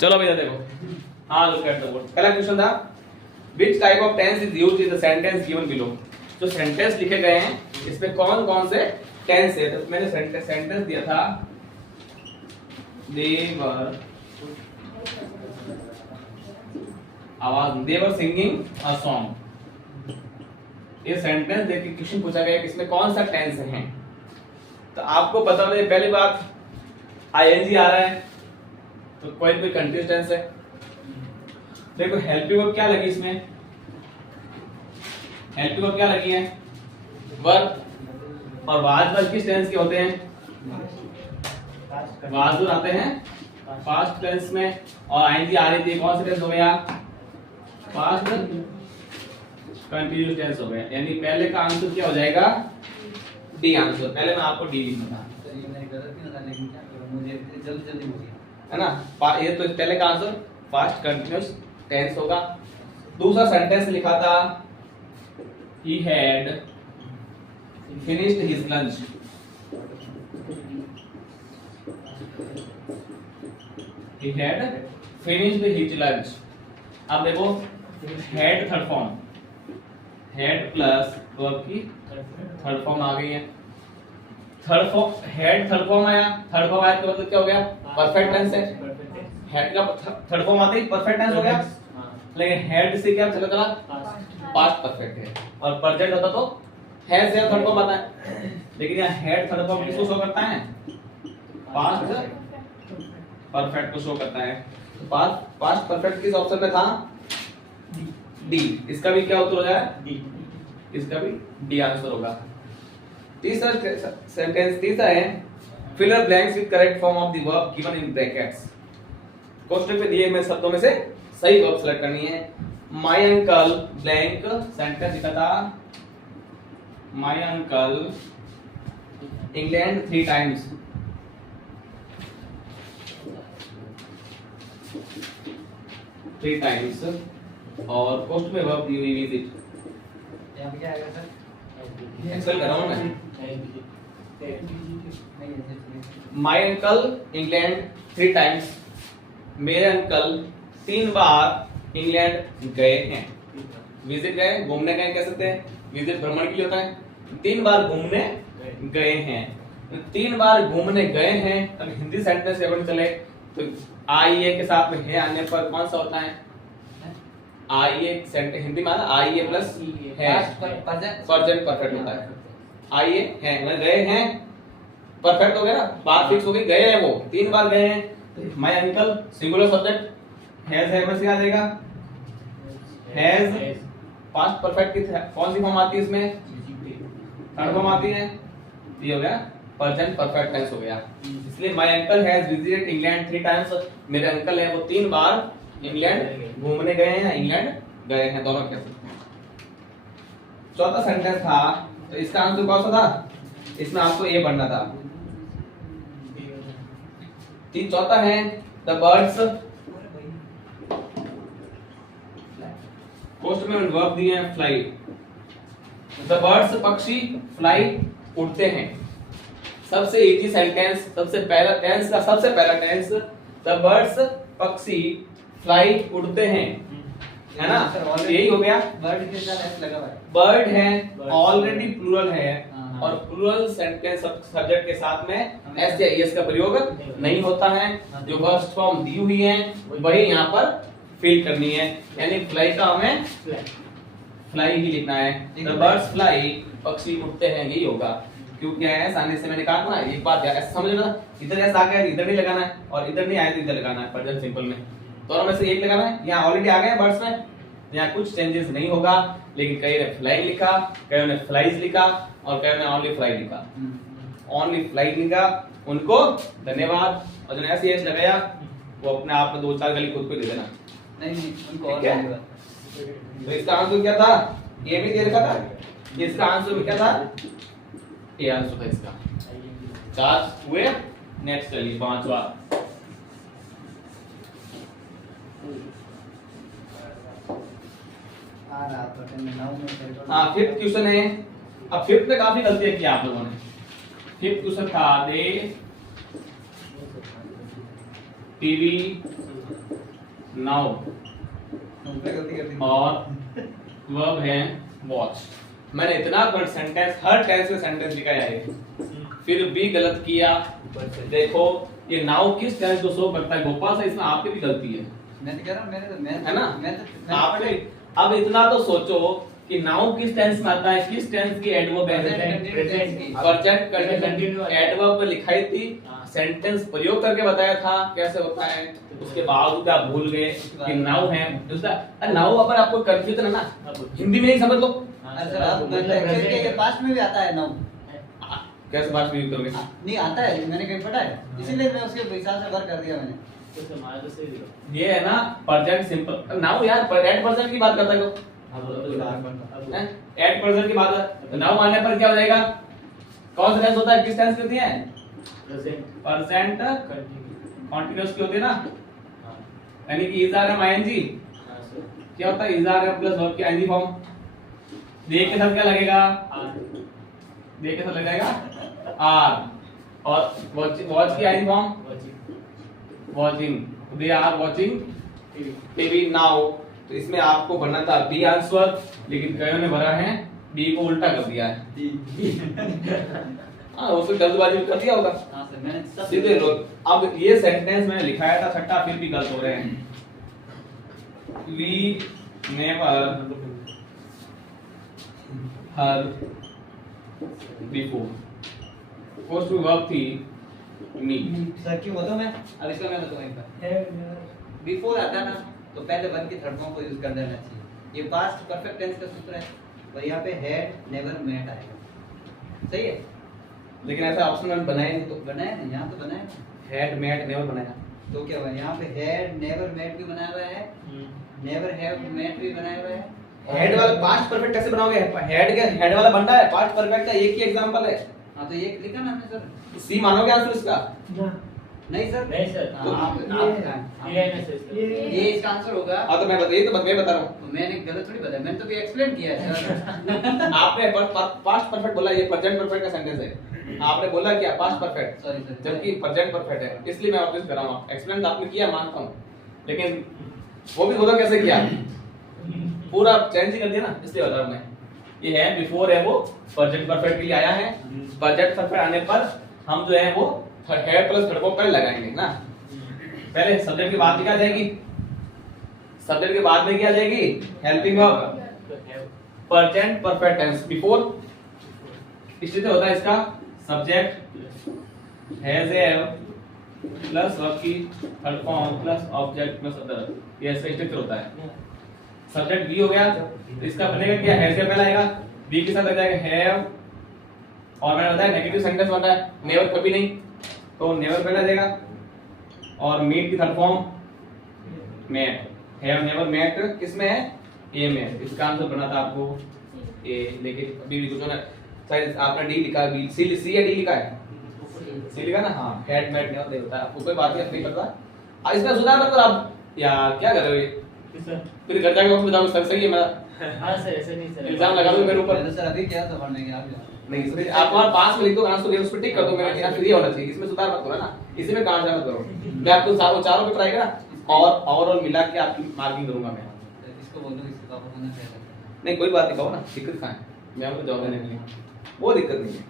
चलो भैया देखो, हाँ लुक एट द बोर्ड। पहला क्वेश्चन था which type of tense is used in the sentence given below. जो सेंटेंस लिखे गए हैं इसमें कौन कौन से टेंस है। तो मैंने सेंटेंस दिया था देवर, आवाज, देवर सिंगिंग अ सॉन्ग। ये सेंटेंस देख के क्वेश्चन पूछा गया कि इसमें कौन सा टेंस है। तो आपको पता होना, पहली बात आईएनजी आ रहा है तो कोई कंटीन्यूअस टेंस है। देखो हेल्पिंग वर्ब क्या लगी इसमें, हेल्पिंग वर्ब क्या लगी है, वर्ब। और वाज किस टेंस के होते हैं, वाज आते हैं पास्ट टेंस में। और आईएनजी आ रही थी, कौन सा टेंस हो गया, पास्ट कंटीन्यूअस टेंस हो गया। यानी पहले का आंसर क्या हो जाएगा, डी आंसर। पहले मैं आपको डी लिखूंगा, है ना। ये तो पहले का आंसर पास्ट कंटीन्यूअस टेंस होगा। दूसरा सेंटेंस लिखा था he had finished his lunch, he had finished his lunch। अब देखो had third form, had plus verb की थर्ड फॉर्म आ गई है। Third form, had third form आया, थर्ड फॉर्म आया तो मतलब क्या हो गया, परफेक्ट टेंस है। had का थर्ड फॉर्म आते ही परफेक्ट टेंस हो गया। लेकिन had से क्या चला पास्ट परफेक्ट है, और प्रेजेंट होता तो हैज या थर्ड फॉर्म आता है। लेकिन यहाँ हैड थर्ड फॉर्म किसको शो करता है, पास्ट परफेक्ट को शो करता है। तो पास्ट परफेक्ट किस ऑप्शन में था, डी। इसका भी क्या उत्तर हो जाए, डी। इसका भी डी आंसर होगा। तीसरा सेंटेंस तीसरा है fill the blanks with correct form of the verb given in brackets. Question में दिए हुए शब्दों में से सही वर्ब सेलेक्ट करनी है। माय अंकल ब्लैंक, सेंटेंस लिखा था माय अंकल इंग्लैंड 3 टाइम्स। और पोस्ट में वर्ब दी हुई विजिट। यहाँ पे क्या आएगा सर, एक्सेल कर रहा हूं मैं। माय अंकल इंग्लैंड 3 टाइम्स, मेरे अंकल 3 बार इंग्लैंड गए हैं। विजिट गए, घूमने गए कह सकते हैं, विजिट भ्रमण के लिए होता है। 3 बार घूमने गए हैं, 3 बार घूमने गए हैं। अब हिंदी सेंटेंस से चले तो आईए के साथ में है आने पर कौन सा होता है, आईए सेंटेंस हिंदी में आईए प्लस है, प्रेजेंट परफेक्ट होता है। आईए है, गए हैं परफेक्ट हो गया ना, बात फिक्स हो गई, गए हैं वो 3 बार गए हैं। My uncle singular subject, has है बस क्या आ जाएगा, हैज। पास्ट परफेक्ट की कौन सी फॉर्म आती है इसमें, थर्ड फॉर्म आती है। ये हो गया प्रेजेंट परफेक्ट टेंस हो गया। इसलिए my uncle has visited England 3 times, मेरे अंकल है वो 3 बार इंग्लैंड घूमने गए हैं, इंग्लैंड गए हैं, दोनों कह सकते हैं। चौथा सेंटेंस था, तो इसका आंसर कौन सा था, इसमें आपको ए पढ़ना था। चौथा है द बर्ड्स, पोस्ट में वर्ब दिए हैं फ्लाई। द बर्ड्स पक्षी, फ्लाई उड़ते हैं। सबसे इजी सेंटेंस, सबसे पहला टेंस का सबसे पहला टेंस द बर्ड्स पक्षी फ्लाई उड़ते हैं, है ना। यही हो गया। बर्ड के साथ एस लगा हुआ है, बर्ड है ऑलरेडी प्लूरल है, और प्लूरल सेंटेंस सब्जेक्ट के साथ में एस या एस का प्रयोग नहीं होता है। जो वर्ब फॉर्म दी हुई है वही यहाँ पर फिल करनी है। यानी फ्लाई का हमें फ्लाई ही लिखना है। द बर्ड्स फ्लाई, पक्षी उड़ते हैं, यही होगा। क्यों क्या है, आसानी से मैंने कहा ना, एक बात ऐसा समझ लेना, इधर ऐसा आ गया इधर नहीं लगाना है, और इधर नहीं आया तो इधर लगाना है। प्रेजेंट सिंपल में दोनों में से एक लगाना है। यहाँ ऑलरेडी आ गया बर्ड्स में, यहाँ कुछ चेंजेस नहीं होगा। लेकिन कई ने फ्लाई लिखा, कई ने फ्लाइज लिखा, और कई ने ओनली फ्लाई लिखा। ओनली फ्लाई लिखा उनको धन्यवाद, और जो ऐसे एस लगाया वो अपने आप में 2-4 गली खुद को दे देना। नहीं उनको और धन्यवाद। तो इसका आंसर क्या था, ये भी दे रखा था। इसका आंसर भी क्या था, ये आंसर था इसका। 4 हुए। नेक्स्ट चलिए 5वां। हाँ 5th क्वेश्चन है। अब 5th में काफी गलतियां की आप लोगों ने। 5th क्वेश्चन था दे टीवी नाउ गलती कर दी और वर्ब है वॉच। मैंने इतना सेंटेंस, हर टेंस में सेंटेंस लिखा है, फिर भी गलत किया। देखो ये नाउ किस टेंस को शो करता है गोपाल से, इसमें आपकी भी गलती है। मैं तो कह रहा हूं मैं है ना? मैं आपने अब इतना तो सोचो कि नाउ किस टेंस में आता है, किस टेंस की एडवर्ब है? प्रेजेंट कंटिन्यूअस एडवर्ब में लिखाई थी, सेंटेंस प्रयोग करके बताया था कैसे होता है, उसके बावजूद आप भूल गए कि नाउ है। दूसरा नाउ अगर आपको कंफ्यूजन है ना, हिंदी में नहीं समझ लो। सर आप एक्चुअली ये पास्ट में भी आता है नाउ। कैसे बात यूज करोगे? नहीं आता है, मैंने कहीं पढ़ा है, इसीलिए मैं उसके हिसाब से वर्क कर दिया मैंने। ये है ना प्रेजेंट सिंपल। नाउ यार प्रेजेंट पर्सन की बात करता है तो एट पर्सन की बात है। नाउ आने पर क्या हो जाएगा? कौन सा टेंस होता है, किस टेंस करती है? प्रेजेंट कंटीन्यूअस की होती है ना, यानी कि इज आर एम आईएनजी क्या होता है? Is are am plus verb की आईएनजी फॉर्म। दे के साथ क्या लगेगा? दे के साथ लगेगा आर, और वॉच की ING form watching. They are watching TV now. तो इसमें आपको भरना था बी आंसर, लेकिन कईयों ने भरा है बी को उल्टा कर दिया है। हाँ उसको जल्दबाजी कर दिया होगा। हां सर मैंने सब सीधे लो। अब ये सेंटेंस मैंने लिखाया था छठा, फिर भी गलत हो रहे हैं। We never her before, first to verb थी मी। सर क्यों बताऊं मैं? अब इसका मैं बताऊं एक बार। बिफोर आता ना तो पहले वन की थर्ड फॉर्म को यूज कर देना चाहिए। ये पास्ट परफेक्ट टेंस का सूत्र है, और यहाँ पे हैड नेवर मेट आएगा। सही है, लेकिन ऐसा ऑप्शन मैंने बनाया नहीं, तो बनाया नहीं, यहाँ तो बनाया नहीं। हैड मेट नेवर बनाया। तो क्या हुआ? यहाँ पे हैड नेवर मेट भी बनाया हुआ है, नेवर हैव मेट भी बनाया हुआ है। हेड वाला पास्ट परफेक्ट कैसे बनाओगे? हेड के हेड वाला बनता है, पास्ट परफेक्ट का एक ही एग्जांपल है। हाँ तो ये लिखा ना हमने सर। सी मानोगे आंसर इसका? नहीं सर, नहीं सर। हाँ, आप ये इसका आंसर होगा। हाँ तो मैं बता रहा हूँ। मैंने गलत थोड़ी बताया, मैंने तो भी एक्सप्लेन किया है सर। आपने पास्ट परफेक्ट बोला, ये प्रेजेंट परफेक्ट का सेंटेंस है। आपने बोला क्या पास्ट परफेक्ट, सॉरी सर, जबकि प्रेजेंट परफेक्ट है, इसलिए मैं वापस कर रहा हूँ। एक्सप्लेन आपने किया मानता हूँ, लेकिन वो भी बोलो कैसे किया, पूरा चेंज ही कर दिया ना, इसलिए बता रहा हूँ मैं। ये है बिफोर है वो प्रेजेंट परफेक्ट के लिए आया है। प्रेजेंट परफेक्ट आने पर हम जो है वो हेड प्लस थर्ड को पहले लगाएंगे ना। पहले सब्जेक्ट की बात निकाल जाएगी, सब्जेक्ट के बाद में क्या आ जाएगी? Helping verb, present perfect tense before. इससे होता है इसका subject has have plus verb की third form plus object plus other, ये ऐसा स्ट्रक्चर होता है। सब्जेक्ट बी हो गया तो इसका बनेगा क्या? हैज से पहले आएगा, बी के साथ लग जाएगा हैव, और मैंने बताया नेगेटिव सेंटेंस होता है, नेवर कभी नहीं, तो नेवर पहले आ जाएगा, और मीट की third form met. Have never met किसमें है? ए में। इसका आंसर बना था आपको ए, लेकिन अभी भी कुछ ना शायद आपने डी लिखा है, बी सी या डी लिखा है? सी लिखा ना? हाँ हैड मेट नेवर नहीं होता है, आपको कोई बात नहीं पता। इसका सुधार मत करो आप यार, क्या कर रहे हो ये? फिर घर जाके बताओ सर सही है मेरा। हाँ सर ऐसे नहीं सर, इल्जाम लगा दो मेरे ऊपर। तो सर अभी क्या था पढ़ने के आप नहीं इसमें आप वहां पास में लिख दो आंसर, उस पर टिक कर दो, मेरा आंसर ये होना चाहिए, इसमें सुधार मत करो ना, इसी में काम मत करो। मैं आपको चारों पेपर आएगा ना, और ओवरऑल मिला के आपकी मार्किंग करूंगा मैं। इसको बोलो इसके पापा को ना कहता। नहीं कोई बात नहीं, कहो ना, दिक्कत कहां है, मैं आपको जवाब देने के लिए, वो दिक्कत नहीं है,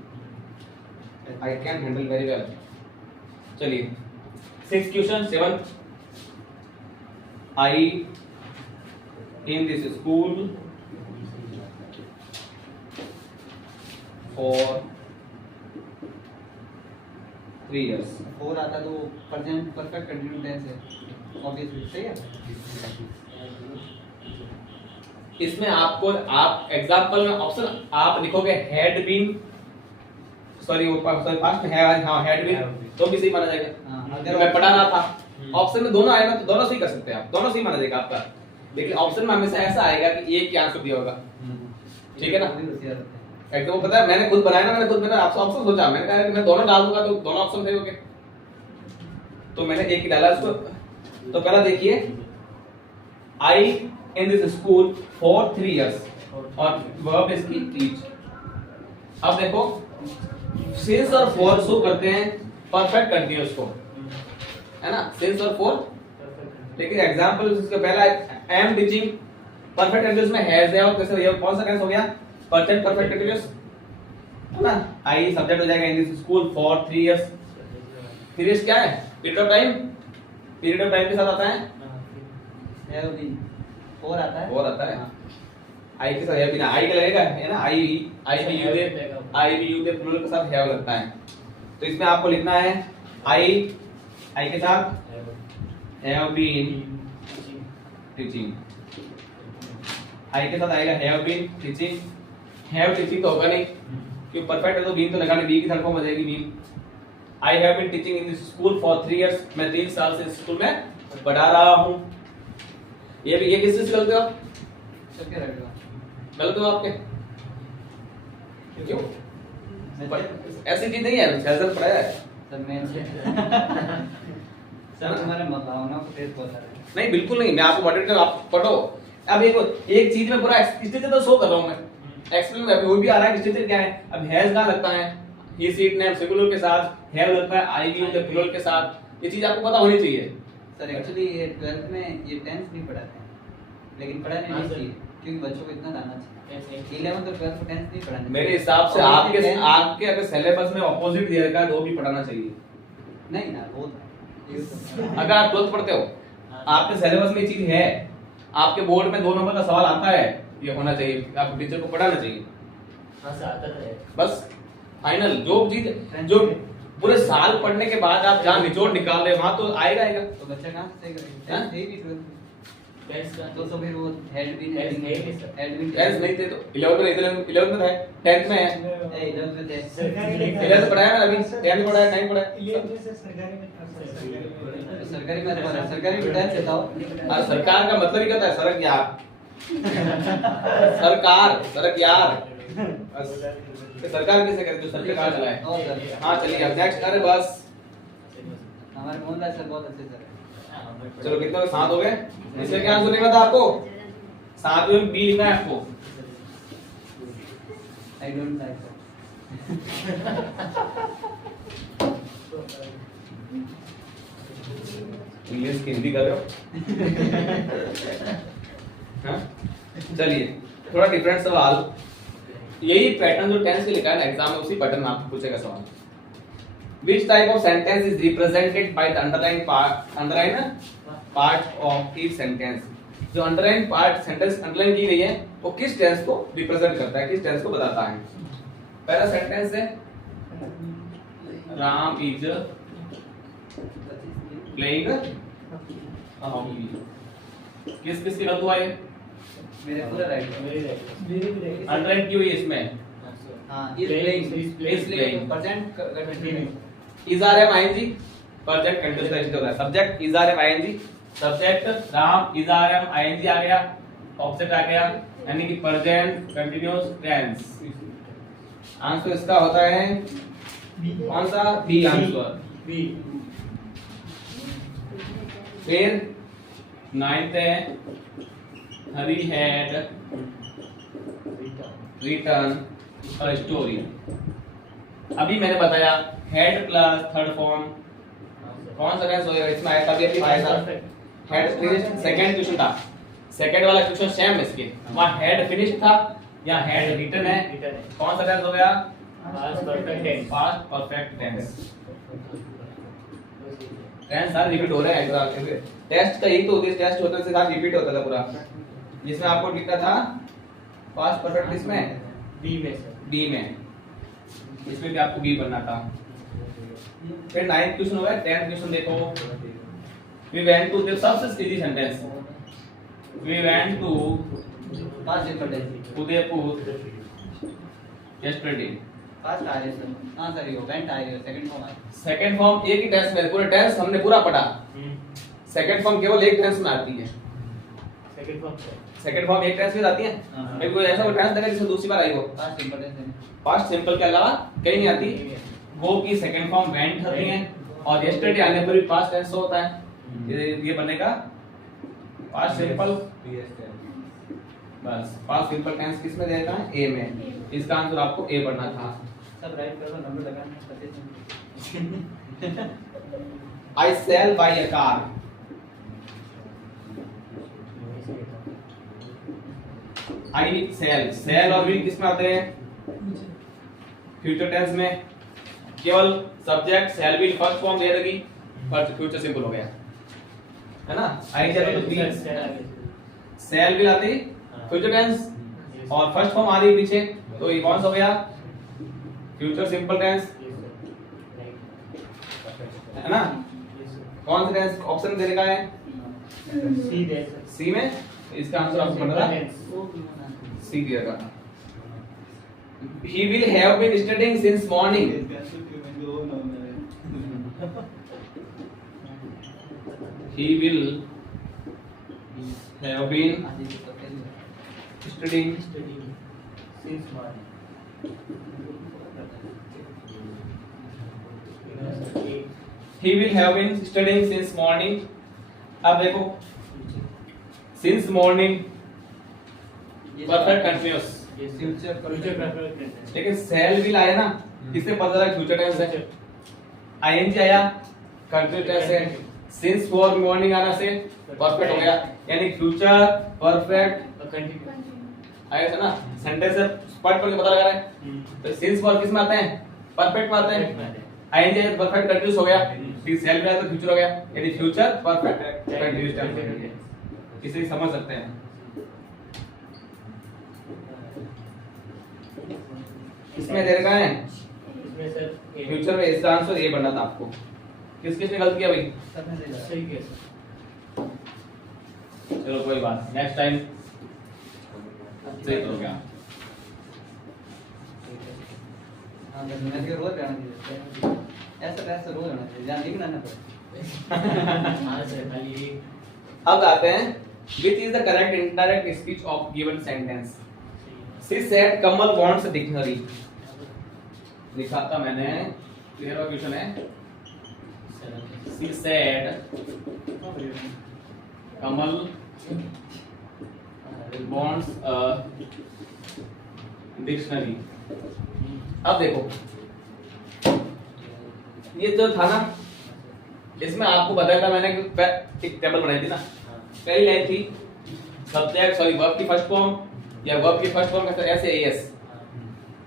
I can handle very well. चलिए 6th question 7th। I in this school for 3 years। 4 आता तो प्रेजेंट परफेक्ट कंटिन्यूअस टेंस है, ऑब्वियसली सही है। इसमें आपको आप एग्जांपल में ऑप्शन आप लिखोगे हैड बीन, सॉरी वो पास्ट में है, हां हैड बीन तो भी सही माना जाएगा। हां अगर मैं पढ़ा रहा था ऑप्शन में दोनों आएगा तो दोनों सही कर सकते हैं आप, दोनों सही माना जाएगा आपका, लेकिन ऑप्शन में हमेशा ऐसा आएगा कि एक ही आंसर दिया होगा। ठीक है ना? एकदम पता है, मैंने खुद बनाया ना, मैंने आपसे ऑप्शन सोचा, मैंने कहा कि मैं दोनों डाल दूंगा तो दोनों ऑप्शन सही होंगे, तो मैंने एक ही डाला इसको। तो पहला देखिए, I in this school for 3 years, और वर्ब इसकी टीच। अब देखो सिंस और फॉर शो करते हैं परफेक्ट कंटीन्यूअस को, है ना? सिंस और फॉर लेकिन एग्जांपल इसका पहला I am teaching perfect continuous में हैज है और कैसे ये कौन सा टेंस हो गया प्रेजेंट परफेक्ट कंटीन्यूअस है ना। आई सब्जेक्ट हो जाएगा इन this school for 3 years. 3 years क्या है period of time, period of time के साथ आता है हैव बीन और आता है और आता है आई के साथ हैव बीन आई का लगेगा है ना आई भी यूज दे प्लूरल के साथ हैव लगता है। तो इसमें आपको लिखना है आई के साथ हैव बीन टीचिंग, आई के साथ आएगा have been teaching. Have teaching तो होगा नहीं क्योंकि परफेक्ट है तो बीन तो लगाने बी की थर्ड फॉर्म हो जाएगी been. I have been teaching in this school for 3 years, मैं 3 साल से स्कूल में पढ़ा रहा हूं। ये किससे से गलत हो आप? सबके राइट गलत हो आपके क्यों? ऐसी चीज नहीं है सेल्स पढ़ा है सर मैं सर तुम्हारे भावनाओं को तेज बता रहे हैं। नहीं बिल्कुल नहीं, मैं आपको मॉडरेट कर आप पढ़ो। अब एक चीज में पूरा स्ट्रक्चर तो शो कर रहा हूं मैं एक्सप्लेन में वो भी आ रहा है स्ट्रक्चर क्या है। अब हैज कहां लगता है ही सीट नेम सिंगुलर के साथ, हैव लगता है आई वी द प्लूरल के साथ। ये चीज आपको पता होनी चाहिए। सर एक्चुअली ये 12th में ये टेंस नहीं पढ़ाते हैं लेकिन पढ़ाने नहीं चाहिए क्योंकि बच्चों को इतना जानना चाहिए। 11th और 12th को टेंस नहीं पढ़ाना। मेरे हिसाब से आपके अगर सिलेबस में ऑपोजिट दिया रखा है तो भी पढ़ाना चाहिए। नहीं ना वो अगर आप 12th पढ़ते हो आपके सिलेबस में ये चीज है, आपके बोर्ड में 2 नंबर का सवाल आता है, ये होना चाहिए, आपको टीचर को पढ़ाना चाहिए। हाँ सर आता है बस फाइनल जो चीज जो पूरे साल पढ़ने के बाद आप जहाँ निचोड़ निकाल रहे वहां तो आएगा तो बच्चा कहां से करेगा? हाँ? टेंस है भी 12th टेंस का तो फिर वो हेड भी Has नहीं सर। हेड भी टेंस नहीं थे तो 11th में 11th में है 10th में है 11th में थे। सरकारी 11th पढ़ाया ना अभी 10th पढ़ाया 9th पढ़ाया सरकारी में सरकारी में टेंस देता हो। और सरकार का मतलब ही कहता है सरक यार सरक यार बस। तो सरकार किसे कहते हैं जो सरकार चलाए। और सर हाँ चलिए अब नेक्स्ट अरे बस हमारे मोहनलाल सर बहुत अच्छे सर हैं। चलो कितने 7 हो गए। इसमें क्या आंसर लिखना था आपको 7 में बी लिखना है आपको। आई डोंट लाइक इंग्लिश की हिंदी कर रहे हो हाँ? चलिए थोड़ा डिफरेंट सवाल, यही पैटर्न जो टेंस के लिखा है ना एग्जाम में उसी पैटर्न में आपको पूछेगा सवाल। Which type of sentence is represented by the underlying part of each sentence? जो underlying part sentence underline की गई है वो किस टेंस को रिप्रेजेंट करता है, किस टेंस को बताता है। पहला सेंटेंस है राम इज प्लेइंग हॉकी। किस किस की गलत हुआ है? मेरे पूरा राइट है। मेरी राइट अंडरलाइन की हुई है इसमें हां is playing is playing। Present continue is are am ING present continuous tense होता है। Subject is are am ING, subject Ram is are am ING आ गया, ऑब्जेक्ट आ गया यानी कि प्रेजेंट कंटीन्यूअस टेंस। आंसर इसका होता है कौन सा? B answer B. फिर 9th है Hari had written a story. अभी मैंने बताया हेड प्लस थर्ड फॉर्म कौन सा टेंस होगा इसमें आया था अभी आया था हेड फिनिश। सेकंड क्वेश्चन था, सेकंड वाला क्वेश्चन सेम है इसके, वहां हेड फिनिश था या हेड रिटर्न है, कौन सा टेंस हो गया? Past perfect tense. Past perfect tense. Tense सारे रिपीट हो रहे हैं एग्जाम में। टेस्ट का यही तो उद्देश्य, टेस्ट होता है इसके साथ रिपीट होता था पूरा, जिसमें आपको लिखना था पास्ट परफेक्ट किसमें? बी में सर। बी में, इसमें भी आपको बी बनना था। फिर 9th क्वेश्चन हो गया। 10th क्वेश्चन देखो, वी वेंट टू, सबसे easy sentence, we went to past simple tense Udaipur yesterday. Past आ रहे सर। हां सर ये वेंट आ रही है सेकंड फॉर्म आ। सेकंड फॉर्म एक ही टेंस में, पूरा टेंस हमने पूरा पढ़ा। सेकंड फॉर्म केवल एक टेंस में आती है। Second form sir. Second form एक टेंस में आती है। मेरे को ऐसा कोई टेंस देगा जिसमें दूसरी बार आई हो। Past simple tense past simple के अलावा कहीं नहीं आती। गो की सेकंड फॉर्म वेंट होती है और यस्टरडे आने पर भी पास्ट टेंस होता है। ये बनेगा पास्ट सिंपल। बस पास्ट सिंपल टेंस किस में देगा? ए में। इसका आंसर आपको ए पढ़ना था। सब राइट कर दो, नंबर लगाना 25। I shall buy a car। I shall, shall और विल किसमें आते हैं? फ्यूचर टेंस में। केवल subject shall will first form दे देगी, पर फ्यूचर सिंपल हो गया, है ना? आई चलो तो बी सेल विल आती फ्यूचर टेंस और फर्स्ट फॉर्म आ रही है पीछे, तो ये कौन सा हो गया? फ्यूचर सिंपल टेंस, है ना? कौन सा टेंस ऑप्शन दे रखा है? सी में। इसका आंसर आपको पता है? सी दिया था। He will have been studying since morning. He will have been studying He will have been studying since morning. अब देखो since morning परफेक्ट कंटीन्यूअस, लेकिन सेल विल आया ना, किससे पता चला फ्यूचर टेंस है? आईएनजी आया कंटीन्यूअस टेंस है, सिंस फॉर मॉर्निंग आना से परफेक्ट हो गया, यानी फ्यूचर परफेक्ट आया था ना। सेंटेंस से पढ़ के पता लगा रहा है, तो सिंस फॉर किस में आते हैं? परफेक्ट में आते हैं। आईएनजी आया परफेक्ट कंटीन्यूअस हो गया, फिर सेल विल आया तो फ्यूचर हो गया, यानी फ्यूचर परफेक्ट कंटीन्यूअस टेंस है। इसे समझ सकते हैं। इसमें दे रखा है फ्यूचर में, इसका आंसर ये बनना था आपको। किस किसने गलत किया भाई? सही है। चलो कोई बात, नेक्स्ट टाइम सही करोगे आप। हाँ, बस मैं तो रोज रहना चाहिए, ऐसा रोज रहना चाहिए, जान लिखना ना पड़े। हाँ सर, खाली अब आते हैं, which is the correct indirect speech of given sentence? She said Kamal wants a dictionary. लिखा था मैंने, क्लियर हुआ क्वेश्चन है? She said Kamal wants a dictionary. अब देखो, ये जो था ना, इसमें आपको बताया था मैंने कि एक टेबल बनाई थी ना। पहली लाइन थी सब्जेक्ट सॉरी वर्ब की फर्स्ट फॉर्म या वर्ब की फर्स्ट फॉर्म ऐसे एस,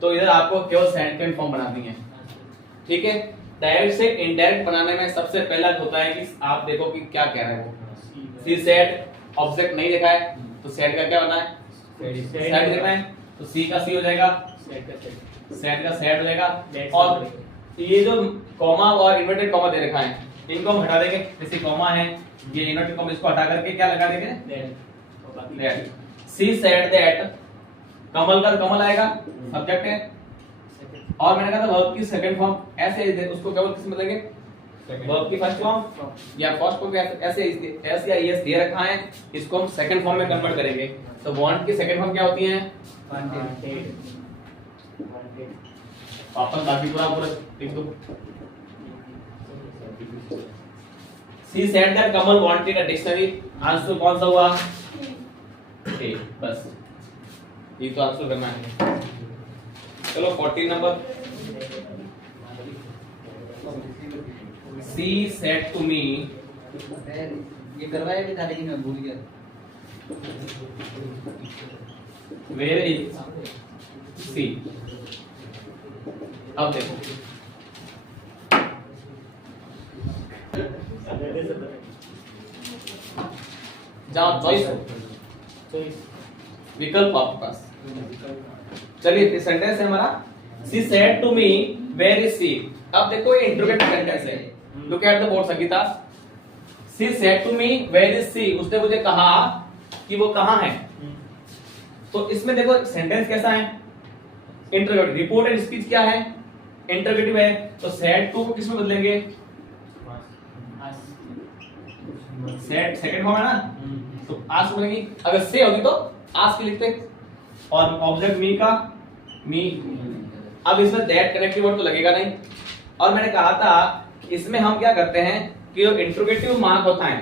तो इधर आपको केवल सेकंड फॉर्म बनानी है, ठीक है? डायरेक्ट से इनडायरेक्ट बनाने में सबसे पहला होता है कि आप देखो कि क्या कह रहे हैं वो। सी सेड ऑब्जेक्ट नहीं लिखा है, तो सेड का क्या बना है? सेड लिखना है, तो सी का सी हो जाएगा, सेड का सेड हो जाएगा। और ये जो कॉमा और इन्वर्टेड कॉमा दे रखा है, इनको हम हटा देंगे। जैसे कॉमा है, ये इन्वर्टेड कॉमा, इसको हटा करके क्या लगा देंगे? दैट। सी सेड दैट, कमल का कमल आएगा, सब्जेक्ट है, और मैंने कहा था वर्ब की सेकंड फॉर्म, ऐसे उसको केवल किस में देंगे? वर्ब की फर्स्ट फॉर्म या फर्स्ट फॉर्म ऐसे एस या एस दे रखा है, इसको हम सेकंड फॉर्म में कन्वर्ट करेंगे। तो वांट की सेकंड फॉर्म क्या होती है? वापस बाकी पूरा लिख दो। She said that Kamal wanted a dictionary, answer कौन सा हुआ? ए। बस ये तो आंसर करना है। चलो 14 number. She said to me, ये करवाया भी था लेकिन मैं भूल गया। Where is she? अब देखो, जाओ चॉइस विकल्प आपके पास। चलिए सेंटेंस है हमारा, she said to me where is she. अब देखो ये इंटरोगेटिव सेंटेंस है, look at the board Sangeeta. She said to me where is she, उसने मुझे कहा कि वो कहां है। तो इसमें देखो सेंटेंस कैसा है? इंटरोगेटिव। रिपोर्टेड स्पीच क्या है? इंटरोगेटिव है, तो सेड टू को किस में बदलेंगे? सेड सेकंड फॉर्म है ना, तो आस्क बनेगी। अगर से होगी तो आस्क लिखते, और ऑब्जेक्ट मी का मी। अब इसमें दैट कनेक्टिव वर्ड तो लगेगा नहीं, और मैंने कहा था इसमें हम क्या करते हैं कि जो इंटरोगेटिव मार्क होता है,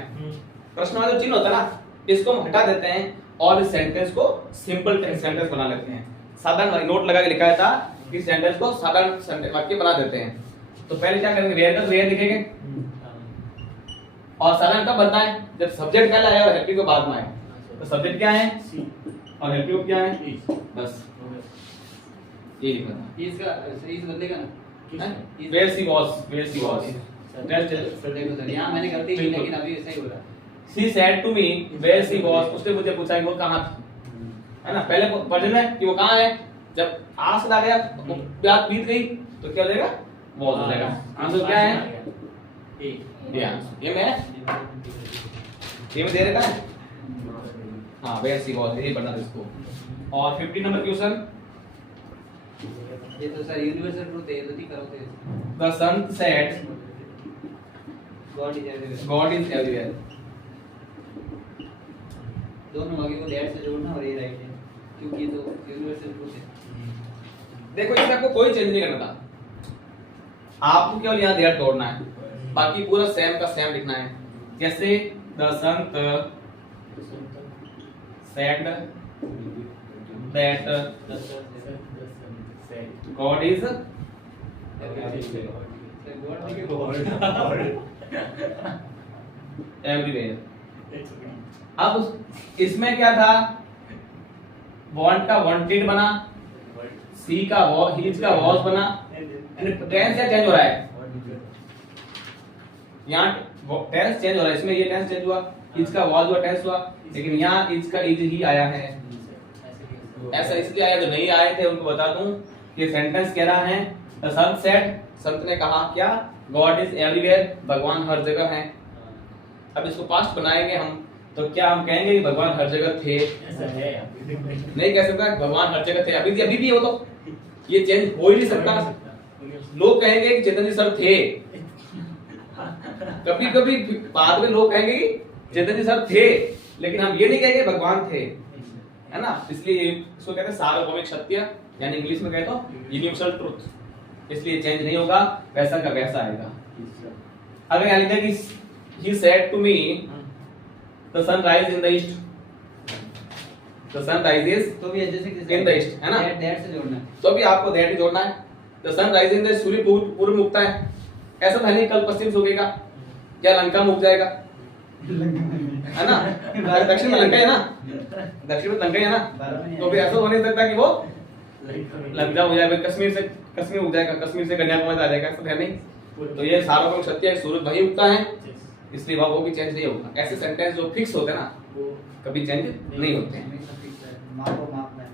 प्रश्नवाची चिन्ह होता है ना, इसको हम हटा देते हैं और इस सेंटेंस को सिंपल सेंटेंस बना लेते हैं। साधारण नोट लगा के लिखा था कि सेंटेंस को साधारण वाक्य बना देते हैं। तो पहले क्या करेंगे? वेयर का वेयर लिखेंगे, और साधारण कब बनता है? जब सब्जेक्ट पहले आया और हेल्पिंग को बाद में आए। तो सब्जेक्ट क्या है सी और हेल्पिंग क्या है? इज बस ये लिखा था। इसका इस बदलेगा ना वेयर सी वाज टेस्ट देखो सर यहाँ मैंने गलती की लेकिन अभी सही हो रहा है। She said to me where she was, उसने मुझे पूछा कि वो कहां थी, है ना। पहले वर्जन में कि वो कहां है, जब आस लग गया तो बात बीत गई तो क्या हो जाएगा? वाज हो जाएगा। आंसर क्या है? ए ये आंसर ये में दे रखा है। हां वेयर सी वाज, ये पढ़ना था इसको। और 50 नंबर क्वेश्चन, ये तो सर यूनिवर्सल ट्रूथ है, ये तो नहीं करोगे। The son said God is everywhere. God is everywhere. दोनों आगे को दैट से जोड़ना और ये राइट है क्योंकि ये तो यूनिवर्सल ट्रूथ है। देखो इसमें आपको कोई चेंज नहीं करना था, आपको केवल यहाँ दैट तोड़ना है, बाकी पूरा सेम का सेम लिखना है। जैसे the Sant said that God is everywhere. अब इसमें क्या था, वांट का वांटेड बना, सी का हीज का वॉज बना, टेंस क्या चेंज हो रहा है, यहाँ टेंस चेंज हो रहा है, इसमें ये टेंस चेंज हुआ, हीज का वॉज हुआ, टेंस हुआ, लेकिन यहाँ हीज का इज ही आया है। ऐसा इसलिए आया, जो नहीं आए थे उनको बता दूं, ये सेंटेंस कह रहा है द सन सेड, संत ने कहा क्या, गॉड इज एवरीवेयर, भगवान हर जगह है। अब इसको पास्ट बनाएंगे हम, तो क्या हम कहेंगे कि भगवान हर जगह थे? ऐसा है नहीं कह सकता भगवान हर जगह थे, अभी भी हो तो ये चेंज हो ही नहीं सकता। लोग कहेंगे कि चेतन जी सर थे, कभी कभी बाद में लोग कहेंगे कि चेतन जी सर थे, लेकिन हम ये नहीं कहेंगे भगवान थे, है ना। इसलिए इसको कहते हैं सार्वभौमिक सत्य, यानी इंग्लिश में कहे तो यूनिवर्सल ट्रुथ। इसलिए चेंज नहीं होगा, वैसा का वैसा आएगा। अगर यहाँ लिखा कि he said to me the sun rises in the east, the sun rises तो भी जैसे in the east, है ना। दैट से जोड़ना है। तो भी आपको दैट ही जोड़ना है। the sun rises in the east, सूर्य पूर्व में उगता है, ऐसा तो है नहीं कल पश्चिम से उगेगा, क्या लंका में उग जाएगा, है ना। दक्षिण में लंका है ना, दक्षिण में लंका है ना, तो भी ऐसा हो नहीं सकता कि वो लंका हो जाएगा, कश्मीर उग जाएगा, कश्मीर से कन्याकुमारी आ जाएगा, ऐसा है नहीं। तो ये सार्वभौमिक सत्य है, सूरज वही उगता है, इसलिए वो भी चेंज नहीं होगा। ऐसे सेंटेंस जो फिक्स होते हैं ना, वो कभी चेंज नहीं होते हैं। हमेशा फिक्स है, मापो मापना है।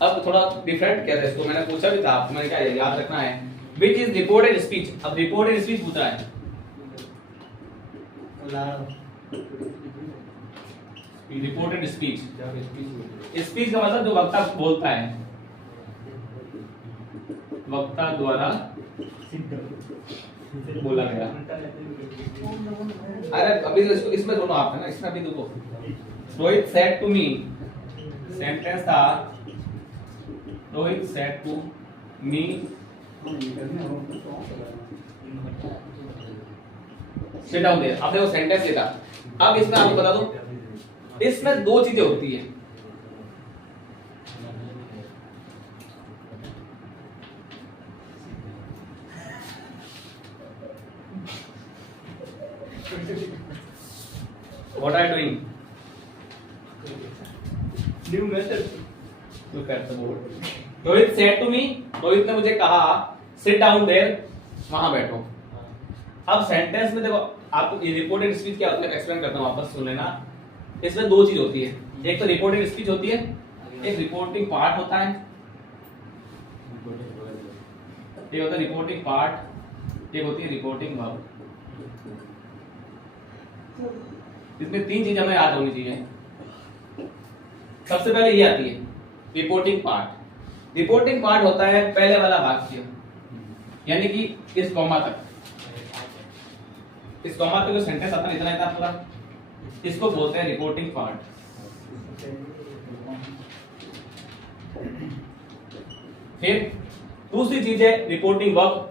अब थोड़ा डिफरेंट कहते हैं इसको, मैंने पूछा भी था आपको, मैंने क्या याद रखना है, विच इज रिपोर्टेड स्पीच। अब रिपोर्टेड स्पीच पूछ रहा है, रिपोर्टेड स्पीच, स्पीच का मतलब जो वक्ता बोलता है, वक्ता द्वारा बोला गया। अरे अभी तो इसमें दोनों आप है ना, इसमें अभी देखो, Rohit said to me, sentence था Rohit said to me sit down there. अब देखो सेंटेंस लिखा, अब इसमें आपको बता दो, इसमें दो चीजें होती है, What are you doing? New method. Look at the board. Rohit said to me, Rohit ने मुझे कहा sit down there, वहां बैठो। अब सेंटेंस में देखो, आपको ये रिपोर्टेड स्पीच क्या होता है एक्सप्लेन करता हूं, वापस सुन लेना। इसमें दो चीज होती है, एक तो रिपोर्टेड स्पीच होती है, एक रिपोर्टिंग पार्ट होता है, ये होता है रिपोर्टिंग पार्ट, एक होती है रिपोर्टिंग वर्ब। इसमें तीन चीजें हमें याद होनी चाहिए। सबसे पहले ये आती है रिपोर्टिंग पार्ट। रिपोर्टिंग पार्ट होता है पहले वाला वाक्य, यानी कि इस कॉमा तक, इस कॉमा तक जो सेंटेंस आता है इतना इतना पूरा, इसको बोलते हैं रिपोर्टिंग पार्ट। फिर दूसरी चीज है रिपोर्टिंग वर्ब,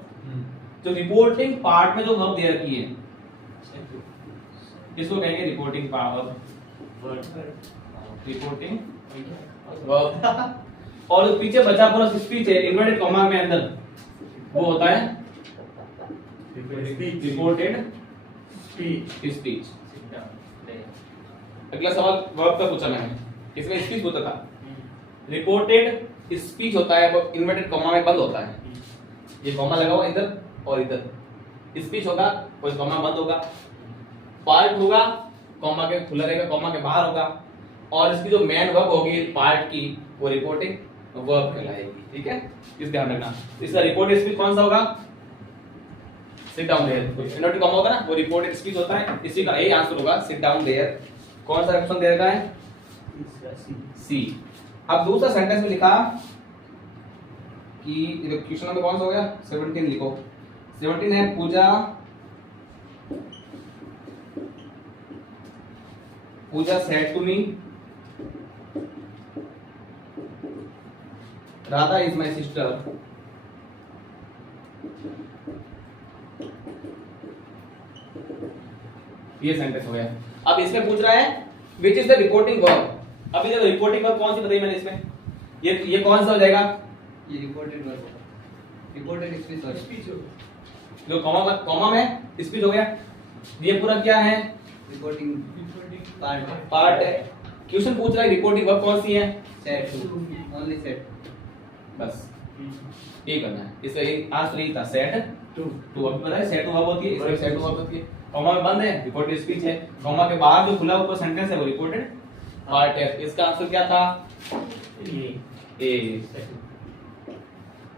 जो रिपोर्टिंग पार्ट में जो वर्ब दे रखी है इसको कहेंगे रिपोर्टिंग पावर, रिपोर्टिंग वर्ब। और जो पीछे बचा पूरा स्पीच है इन्वर्टेड कॉमा में अंदर वो होता है रिपोर्टेड स्पीच। अगला सवाल वर्ब का पूछा मैंने, इसमें स्पीच होता था, रिपोर्टेड स्पीच होता है वो इन्वर्टेड कॉमा में बंद होता है, ये कॉमा लगा हुआ इधर और इधर, स्पीच होगा कोई कॉमा बंद होगा, पार्ट होगा कॉमा के खुला रहेगा कॉमा के बाहर होगा, और इसकी जो मेन वर्ब होगी पार्ट की वो रिपोर्टिंग वर्ब कहलाएगी। ठीक है, इस ध्यान रखना। इसका रिपोर्टेड स्पीच कौन सा होगा, sit down there, inverted comma होगा ना वो रिपोर्टेड स्पीच होता है, इसी का यही आंसर होगा सिट डाउन देयर। कौन सा ऑप्शन दे रखा है, सी। अब दूसरा सेंटेंस में लिखा कि क्वेश्चन नंबर कौन सा हो गया 17 लिखो। 17 है पूजा said to me Radha is my sister। ये सेंटेंस हो गया। अब इसमें पूछ रहा है which is the reporting verb. अब ये रिपोर्टिंग वर्ब कौन सी बताई मैंने इसमें, ये कौन सा हो जाएगा, ये रिपोर्टेड वर्ब होगा, रिपोर्टेड स्पीच और स्पीच हो, जो कॉमा में स्पीच हो गया। ये पूरा क्या है, रिपोर्टिंग पार्ट है। क्वेश्चन पूछ रहा है रिपोर्टिंग वर्ब कौन सी है, सेट टू, ओनली सेट, बस ये करना है। इसका ये आंसर यही था सेट टू। अब पता है सेट टू वर्ब होती है, इसमें सेट टू वर्ब होती है। कॉमा में बंद है रिपोर्टेड स्पीच है, कॉमा के बाहर जो खुला हुआ सेंटेंस है वो रिपोर्टेड पार्ट है। इसका आंसर क्या था, ए।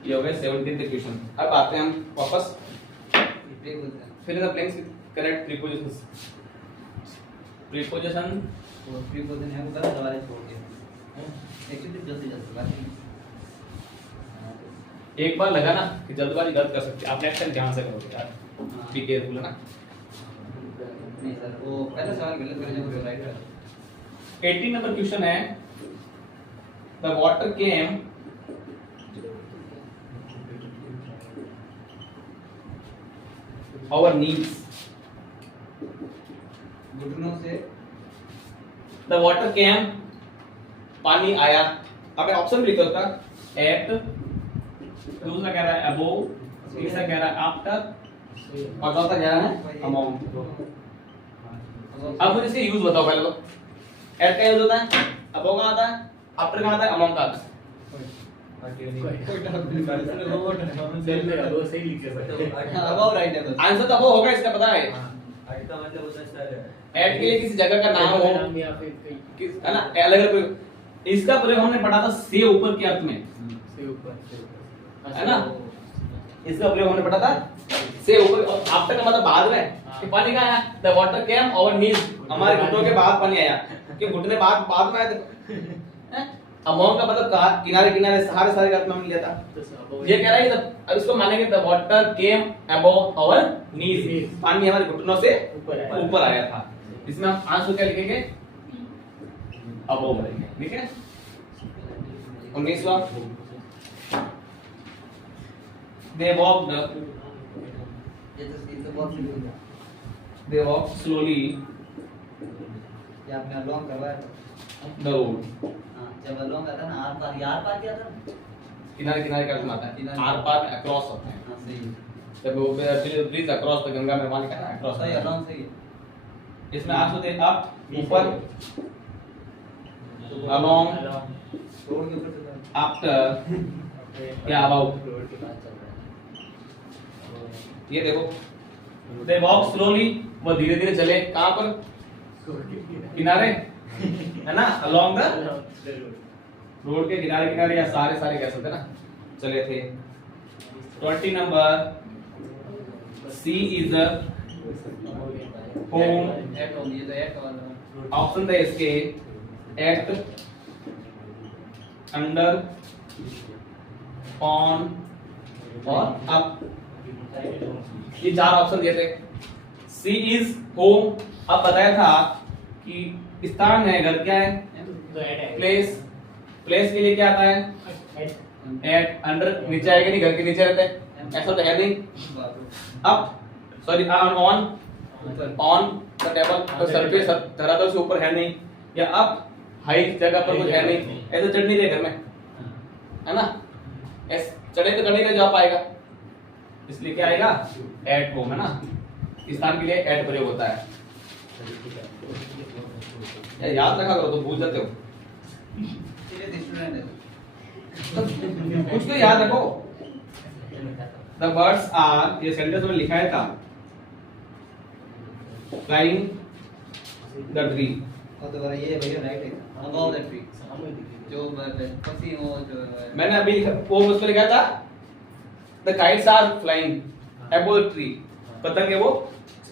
ये हो गया 17th क्वेश्चन। अब आते हैं हम वापस fill in the blanks with correct prepositions. Preposition वो प्रीपोजिशन है वो गलत हवाले छोड़ दिया एक्चुअली जल्दी बात एक बार लगा ना कि जल्दबाजी गलत कर सकते, आप नेक्स्ट टाइम ध्यान से करोगे यार, बी केयरफुल है ना। नहीं सर वो पहला सवाल गलत कर जब राइट कर। 18 नंबर क्वेश्चन है the water came our knees। घुटनों से the water came पानी आया। अब ऑप्शन भी लिखो उसका, at, दूसरा कह रहा है above, तीसरा कह रहा है after, और चौथा कह रहा है among। अब मुझे इसके यूज बताओ पहले तो। at का यूज होता है, above का आता है, after का आता है, among का आता है। अबाउट राइट है बस आंसर तो above होगा, इसका पता है। का मतलब होता है सर at के लिए किसी जगह का नाम हो, या फिर किस है ना अलग अलग। इसका प्रयोग हमने पढ़ा था से ऊपर के अर्थ में, से ऊपर है ना। इसका प्रयोग हमने पढ़ा था से ऊपर, और आफ्टर का मतलब बाद में कि पानी का आया। द वाटर केम आवर नीज, हमारे घुटनों के बाद पानी आया, कि घुटने बाद में आए। अमोंग का मतलब किनारे किनारे सहारे सारे का अर्थ में मिल जाता। ये कह रहा है अब इसको मानेंगे the water came above our knees, पानी हमारे घुटनों से ऊपर आया था। इसमें हम आंसर क्या लिखेंगे, अबव लिखेंगे। ठीक है। 19वां they walked ये तो बहुत सिंपल है they walked slowly ये आपने लॉन्ग करवाया the road। हां जब लॉन्ग आता है ना आर पार क्या था किनारे किनारे का अर्थ आता है, किनारे। आर पार अक्रॉस होता है। हां सही है जब वो ब्रिज अक्रॉस द गंगा में वहां लिखा है ना अक्रॉस। सही है लॉन्ग सही है इसमें आंसर दे अप ऊपर, along, रोड के ऊपर से था आफ्टर या अबाउट। रोड के पास चल रहा ये देखो दे वॉक स्लोली, वो धीरे धीरे चले कहां पर, है किनारे, है ना, अलोंग द रोड के किनारे किनारे या सारे सारे कह सकते हैं ना, चले थे। 20 number she is the home. At हो गई तो एट वाला ऑप्शन द इसके एट, अंडर, ऑन और अप, ये चार ऑप्शन दिए थे। सी इज होम, अब बताया था कि स्थान है, घर क्या है, प्लेस, प्लेस के लिए क्या आता है एट, अंडर नीचे आएगा नहीं, घर के नीचे रहता है, ऐसा तो है नहीं। Up sorry on, on the table surface धरातल से ऊपर है नहीं, या अप हाइट जगह पर कुछ है नहीं, ऐसे चढ़ नहीं रहे घर में, है ना, एस चढ़े तो चढ़े का जवाब आएगा, इसलिए क्या आएगा एट होम, है ना, इस स्थान के लिए एट प्रयोग होता है। याद रखा करो तो भूल जाते हो, कुछ तो याद रखो। द बर्ड्स आर, ये सेंटेंस में लिखा है था, फ्लाइंग द ट्री, और दोबारा ये भैया राइट है, अबाउट द ट्री, जो पक्षी हो जो मैंने अभी वो उसमें लिखा था the kites are flying above the tree, पतंग है वो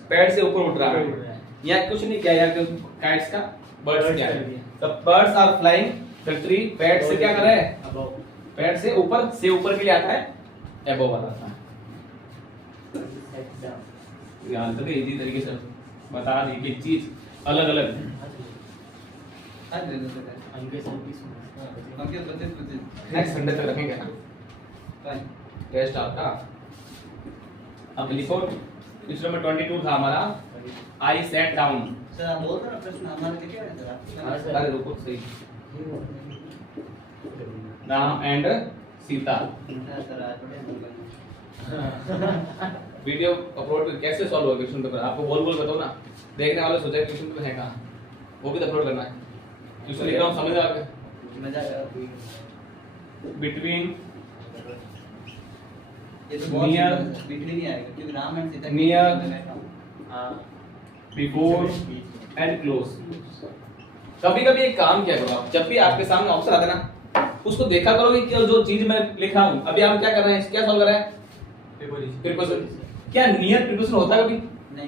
पेड़ से ऊपर उड़ रहा है, यहाँ कुछ नहीं किया, यहाँ काइट्स का बर्ड्स क्या है, the birds are flying the tree, पेड़ से क्या कर रहा है, पेड़ से ऊपर के लिए आता है, अबव वाला आता है। ध्यान से इजी तरीके से बता दी कि चीज अलग अलग है। नेक्स्ट संडे तक रखेंगे ना टेस्ट आपका। अब लिखो, क्वेश्चन नंबर 22 था हमारा, आई सैट डाउन। सर आप बोल रहे हो प्रश्न हमारे क्या है सर? अरे रुको सही, राम एंड सीता, सर आज बड़े वीडियो अपलोड कैसे सॉल्व होगा क्वेश्चन पेपर, आपको बोल बताओ ना, देखने वाले सोचे क्वेश्चन पेपर है कहाँ, वो भी तो अपलोड करना है। क्वेश्चन लिख रहा हूँ, समझ आ गया, मजा आया बिटवीन ये तो बहुत Near- बिटवीन नहीं आएगा क्योंकि Ram and Sita Near- before and close. कभी कभी एक काम किया करो आप, जब भी आपके सामने ऑप्शन आता है ना, उसको देखा करो कि क्या जो चीज मैं लिखा हूँ, अभी हम क्या कर रहे हैं, क्या सॉल्व कर रहे हैं, प्रीपोजिशन। क्या नियर प्रीपोजिशन होता है कभी, नहीं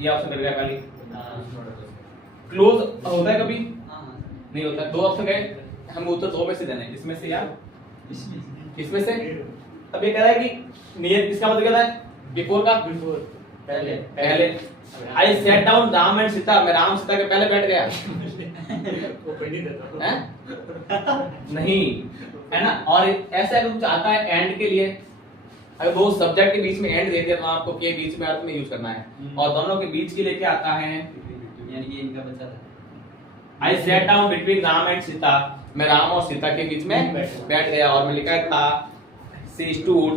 ये ऑप्शन कर गया खाली। क्लोज होता है कभी, हां नहीं होता। दो ऑप्शन गए, हम उत्तर दो में से देना है, इसमें से या इसमें से। अब ये कह रहा है कि नियर, इसका मतलब क्या है, बिफोर का पहले। I sat down Ram and Sita, मैं राम सीता के पहले बैठ गया हैं? नहीं, है ना। और ऐसा अगर कुछ आता है एंड के लिए, अगर दो सब्जेक्ट के बीच में एंड दे दिया तो आपको के बीच में अर्थ में यूज करना है, और दोनों के बीच के लिए क्या आता है, यानी कि इनका बच्चा था। I sat down between Ram and Sita, मैं राम और सीता के बीच में बैठ गया, और मैं लिखा था सी स्टूड,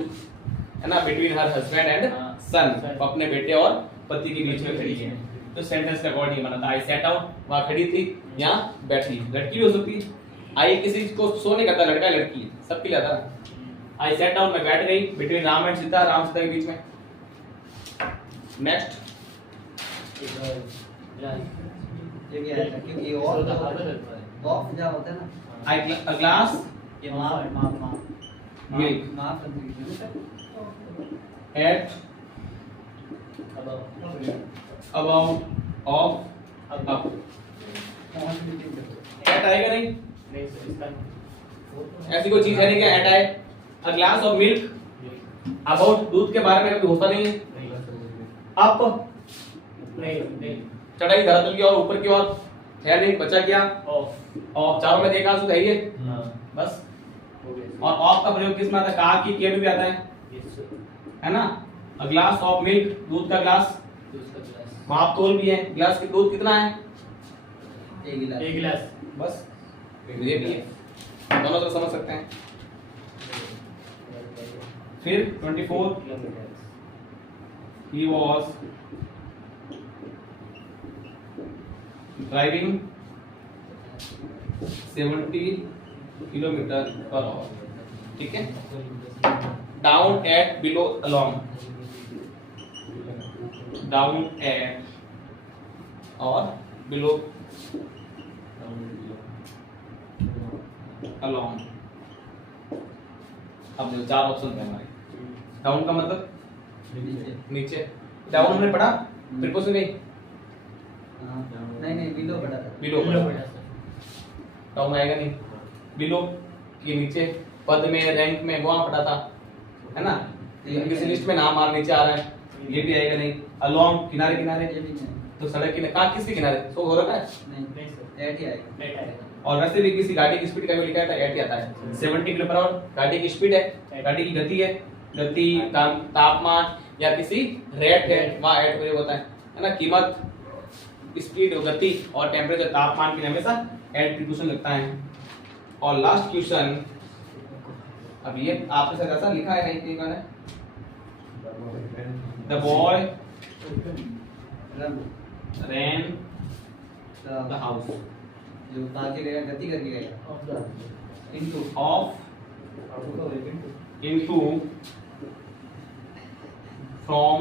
है ना, बिटवीन हर हस्बैंड एंड सन, अपने बेटे और पति के बीच में खड़ी है। तो सेंटेंस का अकॉर्डिंग बना था, आई सेट डाउन, वहां खड़ी थी, यहाँ बैठी। लड़की हो सकती है, आई किसी को शो नहीं करता, लड़का लड़की है, सबके लिए आता है। आई सेट डाउन, मैं बैठ गई, बिटवीन राम एंड सीता, राम सीता के बीच में। नेक्स्ट, ये भी आएगा क्योंकि और ऑफ जा होता है ना। आई अ ग्लास ये माफ मिल्क माफ confusion at about of up, at आएगा नहीं, ऐसी कोई चीज है नहीं क्या एट आए। A glass of milk, about दूध के बारे में कभी होता नहीं है। अप चढ़ाई धरातल की और ऊपर की ओर है नहीं, बचा क्या ऑफ, चारों में देखा तो है ही है बस। और ऑफ का प्रयोग किस में आता है, का की के में भी आता है ना। अ ग्लास ऑफ मिल्क, दूध का ग्लास, माप तोल भी है, ग्लास की दूध कितना है, एक गिलास बस ये भी है, दोनों तो समझ सकते हैं। फिर 24, he was driving 70 kilometre per hour, ठीक है। Down at, below, along, down at और बिलो अलोंग। अब जो चार ऑप्शन है हमारे, डाउन का मतलब नीचे, डाउन हमने पढ़ा, प्रीपोजिशन नहीं, नहीं बिलो बड़ा था। बिलो डाउन आएगा नहीं, बिलो के नीचे, पद में रैंक में वहां पढ़ा था, है ना। किसी लिस्ट में नाम आ नीचे आ रहा है, ये भी आएगा नहीं। अलोंग, किनारे किनारे, ये भी नहीं तो सड़क किनारे, कहाँ किसके किनारे, सो हो रहा है। नहीं एट ही आएगा। और वैसे भी किसी गाड़ी की स्पीड का भी लिखा है, एट ही आता है। 70 किलोमीटर पर आवर गाड़ी की स्पीड है, गाड़ी की गति है, गति, तापमान या किसी रेट है, वहाँ एट प्रयोग होता है ना। कीमत, स्पीड, गति और टेम्परेचर, तापमान के लिए हमेशा एट प्रीपोजिशन लगता है। और लास्ट क्वेश्चन, अब ये आपके साथ ऐसा लिखा है कहीं कहीं मैंने, the boy ran the house जो कहाँ के गया, गति करके गया, into off into from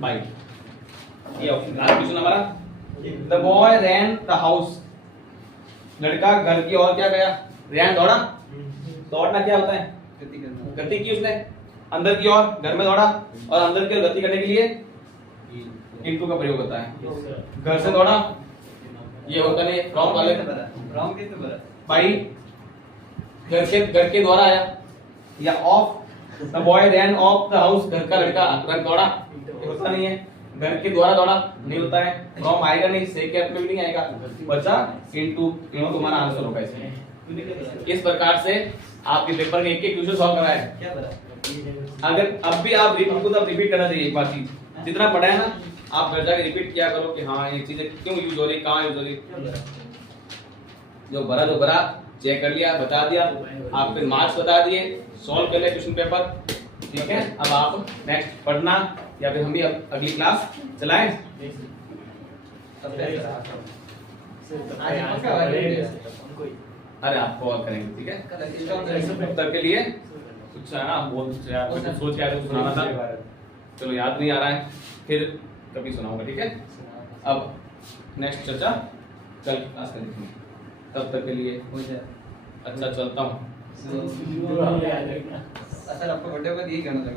by। ये ऑप्शन क्वेश्चन हमारा, the boy ran the house, लड़का घर की ओर क्या गया, ran दौड़ा, दौड़ना क्या होता है, गति करना, गति की उसने अंदर की ओर, घर में दौड़ा, और अंदर की ओर गति करने के लिए इनटू का प्रयोग होता है। घर से दौड़ा, ये होता नहीं फ्रॉम वाले, फ्रॉम किसने बोला, भाई घर के द्वारा आया, या of the boy ran of the house, घर का लड़का घर दौड़ा, ये होता नहीं है, घर के द्वारा दौड़ा नहीं होता है, फ्रॉम आएगा नहीं, से के अर्थ में भी नहीं आएगा, बचा इनटू, इनटू हमारा आंसर होगा इसमें। इस प्रकार से आपके पेपर में एक एक क्वेश्चन सॉल्व करा है। क्या बोला, अगर अब भी आप हमको तो रिपीट करना चाहिए एक बार चीज, जितना पढ़ा है ना आप घर जाके रिपीट किया करो कि हाँ ये चीजें क्यों यूज हो रही, कहाँ यूज हो रही, जो भरा चेक कर लिया, बता दिया, आपके मार्क्स बता दिए, सॉल्व कर लिया क्वेश्चन पेपर, ठीक है। अब आप नेक्स्ट पढ़ना, या फिर हम भी अब अगली क्लास चलाएं। अरे आप कॉल करेंगे, ठीक है। तब तक के लिए कुछ है ना, बहुत यार कुछ सोच के आया तो सुनाना था, चलो याद नहीं आ रहा है, फिर कभी सुनाऊंगा, ठीक है। अब नेक्स्ट चर्चा कल क्लास में देखेंगे, तब तक के लिए हो जाए। अच्छा चलता हूँ। अच्छा आपको बर्थडे पर यही करना था।